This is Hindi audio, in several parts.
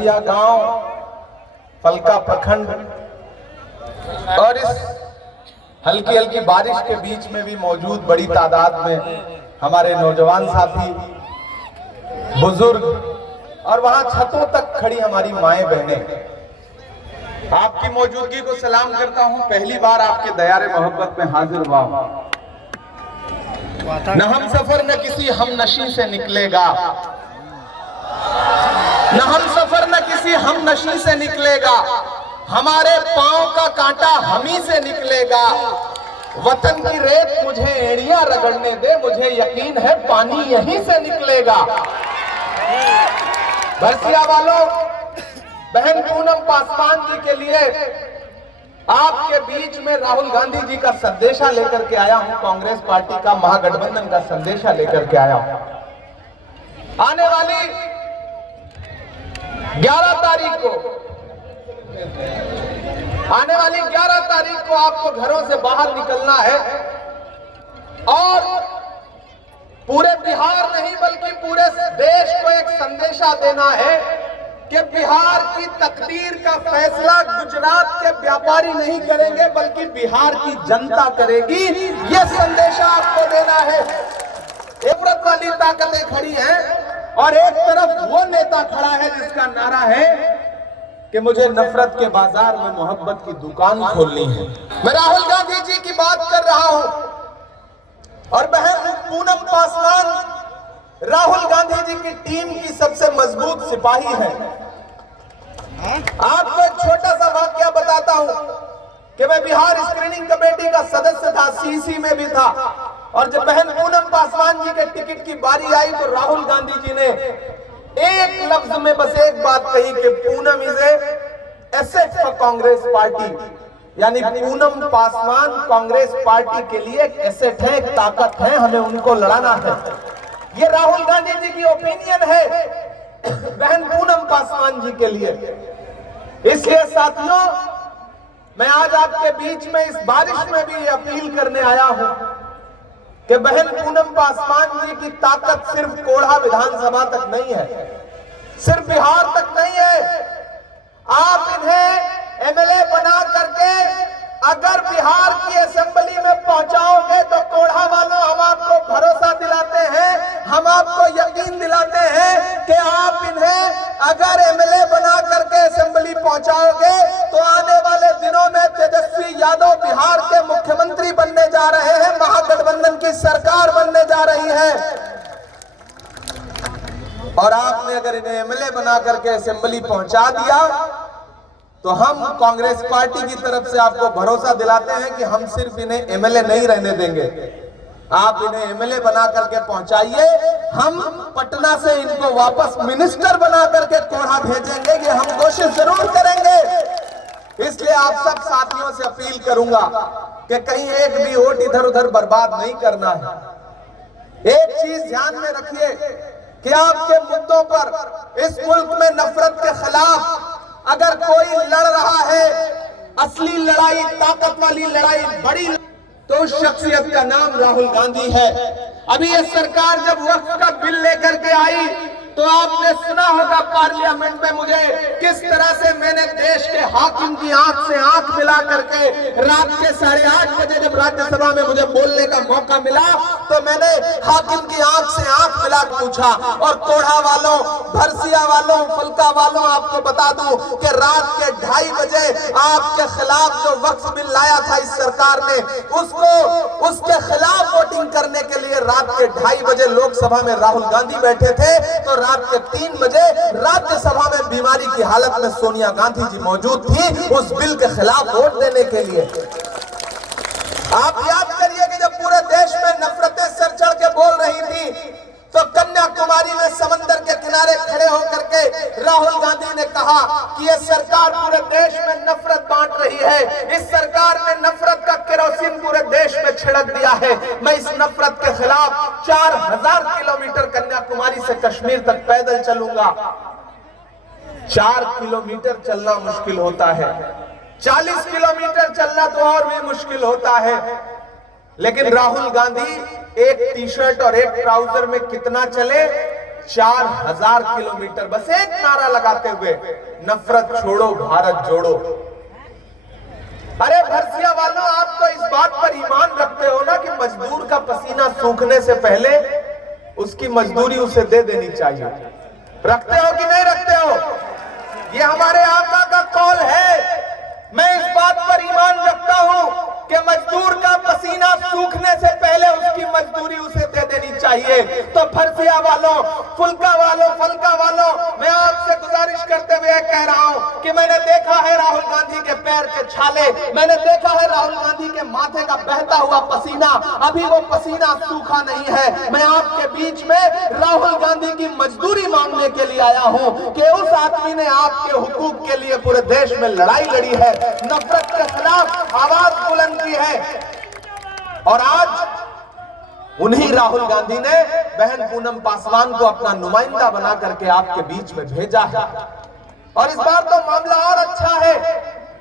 भरसिया गांव, फलका प्रखंड और इस हल्की हल्की बारिश के बीच में भी मौजूद बड़ी तादाद में हमारे नौजवान साथी, बुजुर्ग और वहां छतों तक खड़ी हमारी माएं बहनें, आपकी मौजूदगी को सलाम करता हूं। पहली बार आपके दयारे मोहब्बत में हाजिर हुआ हूं। न हम सफर न किसी हम नशी से निकलेगा, न हम सफर न किसी हम नशी से निकलेगा, हमारे पांव का कांटा हमी से निकलेगा। वतन की रेत मुझे एड़ियां रगड़ने दे, मुझे यकीन है पानी यहीं से निकलेगा। भरसिया वालों, बहन पूनम पासवान जी के लिए आपके बीच में राहुल गांधी जी का संदेशा लेकर के आया हूं। कांग्रेस पार्टी का, महागठबंधन का संदेशा लेकर के आया हूं। आने वाली 11 तारीख को आपको घरों से बाहर निकलना है और पूरे बिहार नहीं बल्कि पूरे देश को एक संदेशा देना है कि बिहार की तकदीर का फैसला गुजरात के व्यापारी नहीं करेंगे बल्कि बिहार की जनता करेगी। यह संदेशा आपको देना है। नफरत वाली ताकतें खड़ी हैं और एक तरफ वो नेता खड़ा है जिसका नारा है कि मुझे नफरत के बाजार में मोहब्बत की दुकान खोलनी है। मैं राहुल गांधी जी की बात कर रहा हूं और बहन पूनम पासवान राहुल गांधी जी की टीम की सबसे मजबूत सिपाही है। आपको एक छोटा सा वाकया बताता हूं कि मैं बिहार स्क्रीनिंग कमेटी का सदस्य था, सीसी में भी था, और जब बहन पूनम पासवान जी के टिकट की बारी आई तो राहुल गांधी जी ने एक लफ्ज में बस एक बात कही कि Poonam is asset for Congress party, यानी पूनम पासवान कांग्रेस पार्टी के लिए एक एसेट है, एक ताकत है, हमें उनको लड़ाना है। ये राहुल गांधी जी की ओपिनियन है बहन पूनम पासवान जी के लिए। इसलिए साथियों, मैं आज आपके बीच में इस बारिश में भी अपील करने आया हूं कि बहन पूनम पासवान जी की ताकत सिर्फ कोढ़ा विधानसभा तक नहीं है, सिर्फ बिहार तक नहीं है। आप इन्हें एमएलए बना करके अगर बिहार की असेंबली में पहुंचाओगे तो कोढ़ा वालों, हम आपको भरोसा दिलाते हैं, हम आपको यकीन दिलाते हैं कि आप इन्हें अगर एमएलए बना करके असेंबली पहुंचाओगे तो आने वाले दिनों में तेजस्वी यादव बिहार के मुख्यमंत्री बनने जा रहे हैं, महागठबंधन की सरकार बनने जा रही है। और आपने अगर इन्हें एमएलए बना करके असेंबली पहुंचा दिया तो हम कांग्रेस पार्टी की तरफ से आपको भरोसा दिलाते हैं कि हम सिर्फ इन्हें एमएलए नहीं रहने देंगे। आप इन्हें एमएलए बना करके पहुंचाइए, हम पटना से इनको वापस मिनिस्टर बना करके कोढ़ा भेजेंगे, ये हम कोशिश जरूर करेंगे। इसलिए आप सब साथियों से अपील करूंगा कि कहीं एक भी वोट इधर उधर बर्बाद नहीं करना है। एक चीज ध्यान में रखिए कि आपके मुद्दों पर इस मुल्क में नफरत के खिलाफ अगर कोई लड़ रहा है, असली लड़ाई, ताकत वाली लड़ाई, बड़ी, तो उस शख्सियत का नाम राहुल गांधी है। अभी ये सरकार जब वक्फ का बिल लेकर के आई तो आपने सुना होगा पार्लियामेंट में मुझे किस तरह से मैंने देश के हाकिम की आंख से आंख मिला करके रात के 8:30 बजे जब राज्यसभा में मुझे बोलने का मौका मिला तो मैंने हाकिम की आंख से आंख मिला पूछा। और कोढ़ा वालों, भरसिया वालों, फलका वालों, आपको बता दूं कि रात के 2:30 बजे आपके खिलाफ जो वक्फ बिल लाया था इस सरकार ने, उसके खिलाफ वोटिंग करने के लिए रात के 2:30 बजे लोकसभा में राहुल गांधी बैठे थे तो रात के 3 बजे राज्यसभा में बीमारी की हालत में सोनिया गांधी जी मौजूद थी उस बिल के खिलाफ वोट देने के लिए। आप याद करिए कि जब पूरे देश में नफरतें सर चढ़ के बोल रही थी तो कन्याकुमारी में समंदर के किनारे खड़े होकर के राहुल गांधी ने कहा कि यह सरकार पूरे देश में नफरत बांट रही है, इस सरकार ने नफरत का केरोसिन पूरे देश में छिड़क दिया है। मैं इस नफरत के खिलाफ 4000 किलोमीटर कन्याकुमारी से कश्मीर तक पैदल चलूंगा। 4 किलोमीटर चलना मुश्किल होता है, 40 किलोमीटर चलना तो और भी मुश्किल होता है, लेकिन राहुल गांधी एक टी शर्ट और एक ट्राउजर में कितना चले 4000 किलोमीटर बस एक नारा लगाते हुए, नफरत छोड़ो भारत जोड़ो। अरे भरसिया वालों, आप तो इस बात पर ईमान रखते हो ना कि मजदूर का पसीना सूखने से पहले उसकी मजदूरी उसे दे देनी चाहिए। रखते हो कि नहीं रखते हो? ये हमारे आका का कौल है। मैं इस बात पर ईमान रखता हूं कि मजदूर का पसीना सूखने से पहले उसकी मजदूरी उसे दे देनी चाहिए। तो फरसिया वालों, फुल्का वालों, फलका वालों, मैं आपसे गुजारिश करते हुए कह रहा हूं कि मैंने देखा है राहुल गांधी के पैर के छाले, मैंने देखा है राहुल गांधी के माथे का बहता हुआ पसीना। अभी वो पसीना सूखा नहीं है। मैं आपके बीच में राहुल गांधी की मजदूरी मांगने के लिए आया हूं कि उस आदमी ने आपके हुकूक के लिए पूरे देश में लड़ाई लड़ी है, नफरत के खिलाफ आवाज बुलंद की है, और आज उन्हीं राहुल गांधी ने बहन पूनम पासवान को अपना नुमाइंदा बना करके आपके बीच में भेजा है। और इस बार तो मामला और अच्छा है,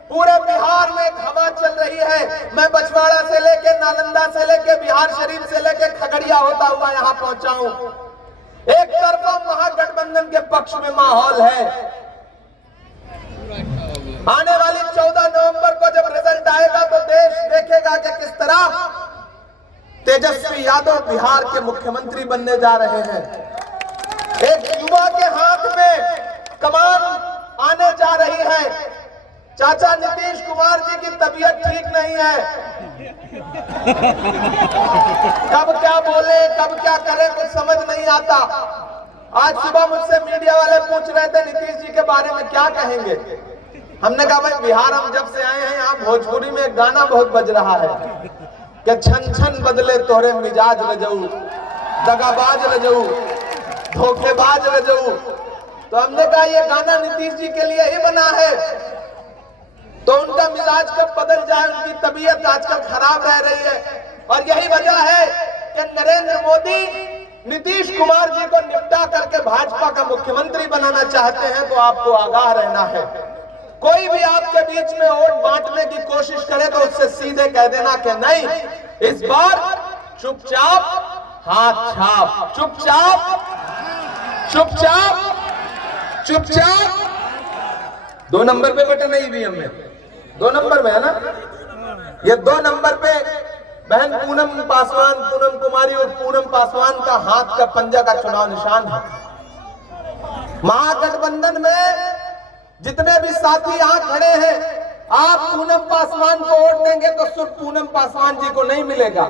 पूरे बिहार में एक हवा चल रही है। मैं बछवाड़ा से लेके, नालंदा से लेके, बिहार शरीफ से लेके खगड़िया होता हुआ यहां पहुंचा हूं। एक तरफा महागठबंधन के पक्ष में माहौल है। आने वाली 14 नवंबर को जब रिजल्ट आएगा तो देश देखेगा कि किस तरह तेजस्वी यादव बिहार के मुख्यमंत्री बनने जा रहे हैं। एक युवा के हाथ में कमान आने जा रही है। चाचा नीतीश कुमार जी की तबीयत ठीक नहीं है, कब क्या बोले कब क्या करे कुछ समझ नहीं आता। आज सुबह मुझसे मीडिया वाले पूछ रहे थे नीतीश जी के बारे में क्या कहेंगे। हमने कहा भाई बिहार हम जब से आए हैं यहाँ भोजपुरी में एक गाना बहुत बज रहा है कि छन छन बदले तोहरे मिजाज रजऊ, दगाबाज रजऊ, धोखेबाज रजऊ। तो हमने कहा ये गाना नीतीश जी के लिए ही बना है। तो उनका मिजाज कब बदल जाए, उनकी तबीयत आजकल खराब रह रही है। और यही वजह है कि नरेंद्र मोदी नीतीश कुमार जी को निपटा करके भाजपा का मुख्यमंत्री बनाना चाहते हैं। तो आपको आगाह रहना है, कोई भी आपके बीच में वोट बांटने की कोशिश करे तो उससे सीधे कह देना कि नहीं, इस बार चुपचाप हाथ छाप, चुपचाप चुपचाप चुपचाप। 2 नंबर पे बटन है ईवीएम में, 2 नंबर में है ना, ये 2 नंबर पे बहन पूनम पासवान, पूनम कुमारी और पूनम पासवान का हाथ का पंजा का चुनाव निशान है। महागठबंधन में जितने भी साथी यहां खड़े हैं, आप पूनम पासवान को वोट देंगे तो सिर्फ पूनम पासवान जी को नहीं मिलेगा,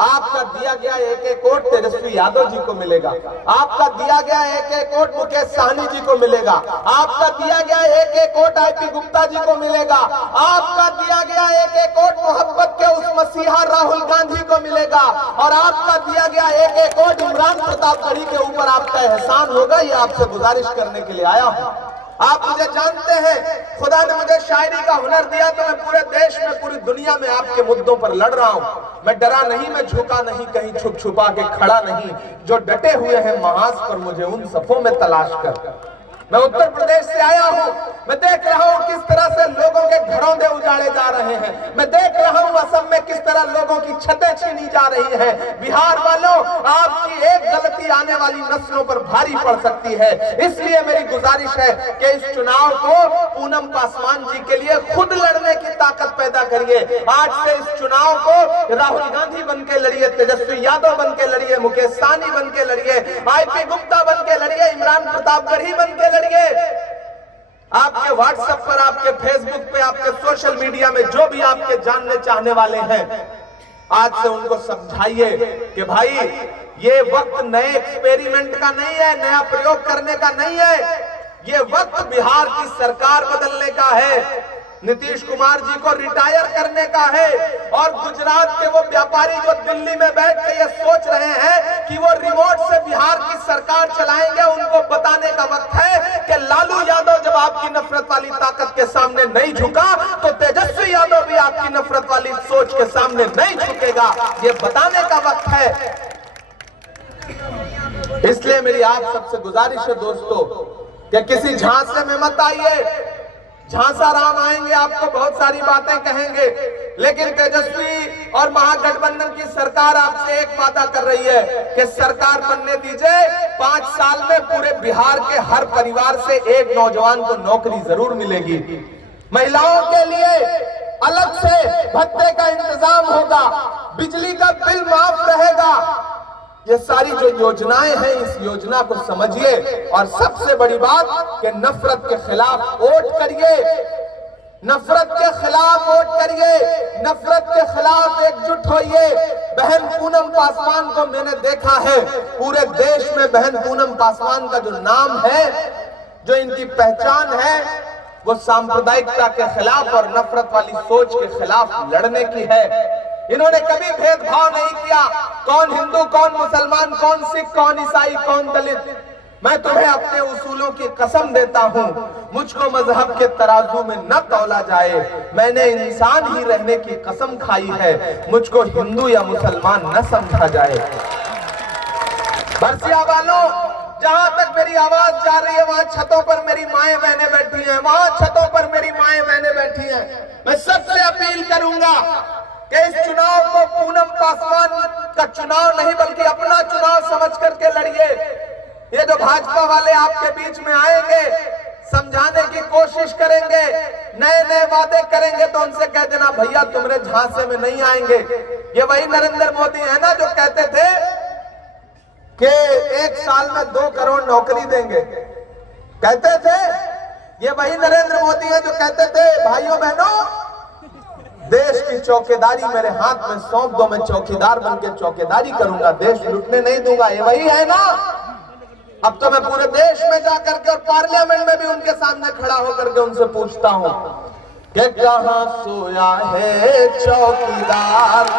आपका दिया गया एक एक वोट तेजस्वी यादव जी को मिलेगा, आपका दिया गया एक एक वोट मुकेश सहनी जी को मिलेगा, आपका दिया गया एक एक वोट आईपी गुप्ता जी को मिलेगा, आपका दिया गया एक एक वोट मोहब्बत के उस मसीहा राहुल गांधी को मिलेगा, और आपका दिया गया एक एक वोट इमरान प्रतापगढ़ी के ऊपर आपका एहसान होगा। ये आपसे गुजारिश करने के लिए आया हूं। आप मुझे जानते हैं, खुदा ने मुझे शायरी का हुनर दिया तो मैं पूरे देश में, पूरी दुनिया में आपके मुद्दों पर लड़ रहा हूं। मैं डरा नहीं, मैं झुका नहीं, कहीं छुप छुपा के खड़ा नहीं। जो डटे हुए हैं महाज पर मुझे उन सफों में तलाश कर। मैं उत्तर प्रदेश से आया हूं, मैं देख रहा हूं किस तरह से लोगों के घरों दे उजाड़े जा रहे हैं। मैं देख रहा हूं असम में किस तरह लोगों की छतें छीनी जा रही हैं। बिहार वालों, आपकी एक गलती आने वाली नस्लों पर भारी पड़ सकती है। इसलिए मेरी गुजारिश है कि इस चुनाव को पूनम पासवान जी के लिए खुद लड़ने की ताकत पैदा करिए। आज से इस चुनाव को राहुल गांधी बन के लड़िए, तेजस्वी यादव बन के लड़िए, मुकेश सहनी बन के लड़िए, आईपी गुप्ता बन के लड़िए, इमरान प्रतापगढ़ी बन के लड़िए। आपके व्हाट्सएप पर, आपके फेसबुक पे, आपके सोशल मीडिया में जो भी आपके जानने चाहने वाले हैं, आज से उनको समझाइए कि भाई ये वक्त नए एक्सपेरिमेंट का नहीं है, नया प्रयोग करने का नहीं है। ये वक्त बिहार की सरकार बदलने का है, नीतीश कुमार जी को रिटायर करने का है, और गुजरात के वो व्यापारी जो दिल्ली में बैठ के ये सोच रहे हैं कि वो रिमोट से बिहार की सरकार चलाएंगे, उनको बताने का वक्त है कि लालू यादव जब आपकी नफरत वाली ताकत के सामने नहीं झुका तो तेजस्वी यादव भी आपकी नफरत वाली सोच के सामने नहीं झुकेगा। ये बताने का वक्त है। इसलिए मेरी आप सबसे गुजारिश है दोस्तों कि किसी झांसे में मत आइए। झांसा राम आएंगे, आपको बहुत सारी बातें कहेंगे, लेकिन तेजस्वी और महागठबंधन की सरकार आपसे एक वादा कर रही है कि सरकार बनने दीजिए, 5 साल में पूरे बिहार के हर परिवार से एक नौजवान को नौकरी जरूर मिलेगी। महिलाओं के लिए अलग से भत्ते का इंतजाम होगा, बिजली का बिल माफ रहेगा। ये सारी जो योजनाएं हैं, इस योजना को समझिए और सबसे बड़ी बात कि नफरत के खिलाफ वोट करिए, नफरत के खिलाफ वोट करिए, नफरत के खिलाफ एकजुट होइए। बहन पूनम पासवान को मैंने देखा है, पूरे देश में बहन पूनम पासवान का जो नाम है, जो इनकी पहचान है, वो सांप्रदायिकता के खिलाफ और नफरत वाली सोच के खिलाफ लड़ने की है। इन्होंने कभी भेदभाव नहीं किया, कौन हिंदू, कौन मुसलमान, कौन सिख, कौन ईसाई, कौन दलित। मैं तुम्हें अपने उसूलों की कसम देता हूं, मुझको मजहब के तराजू में न तौला जाए। मैंने इंसान ही रहने की कसम खाई है, मुझको हिंदू या मुसलमान न समझा जाए। बरसिया वालों, जहां तक मेरी आवाज जा रही है, वहां छतों पर मेरी माएं बहनें बैठी हैं, वहां छतों पर मेरी माएं बहनें बैठी हैं। मैं सबसे अपील करूंगा कि इस चुनाव को पूनम पासवान का चुनाव नहीं बल्कि अपना चुनाव समझ करके लड़िए। ये जो भाजपा वाले आपके बीच में आएंगे, समझाने की कोशिश करेंगे, नए नए वादे करेंगे, तो उनसे कह देना भैया तुम्हारे झांसे में नहीं आएंगे। ये वही नरेंद्र मोदी है ना जो कहते थे कि 1 साल में 2 करोड़ नौकरी देंगे, कहते थे। ये वही नरेंद्र मोदी है जो कहते थे भाइयों बहनों, देश की चौकीदारी मेरे हाथ में सौंप दो, मैं चौकीदार बनकर चौकीदारी करूंगा, देश लूटने नहीं दूंगा। ये वही है ना। अब तो मैं पूरे देश में जाकर के और पार्लियामेंट में भी उनके सामने खड़ा होकर के उनसे पूछता हूं कि कहां सोया है चौकीदार,